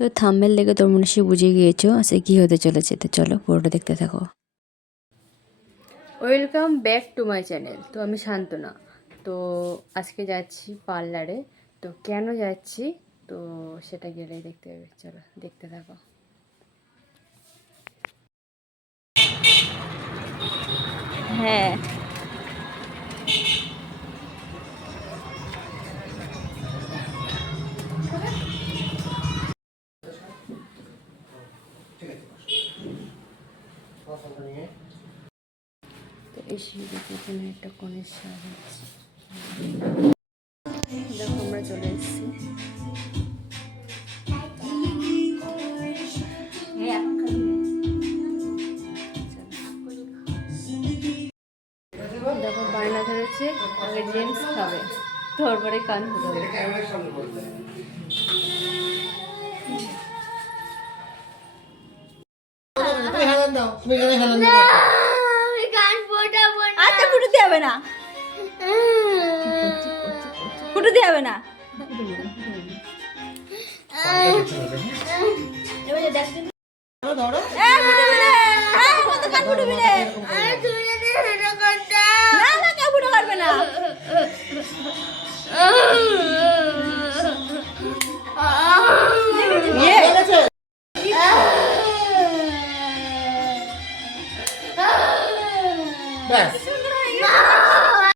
তো থাম্বনেল দেখে তোর মনে সে বুঝে গিয়েছো সে কী হতে চলেছে, তো চলো পুরোটা দেখতে থাকো। Welcome back to my channel. তো আমি শান্তনা। তো আজকে যাচ্ছি পার্লারে। তো কেন যাচ্ছি তো সেটা গেলেই দেখতে হবে, চলো দেখতে থাকো। হ্যাঁ, তো এই সিঁড়ির পিছনে একটা কনের সাজ আছে। দেখো আমরা চলে এসেছি। দেখো বায়না ধরেছে আগে জেন্টস খাবে, তারপরে কান ফুটাবে। আচ্ছা ফুটুতে হবে না, ফুটুতে হবে না। এবারে দেখো ধরো, ফুটুতে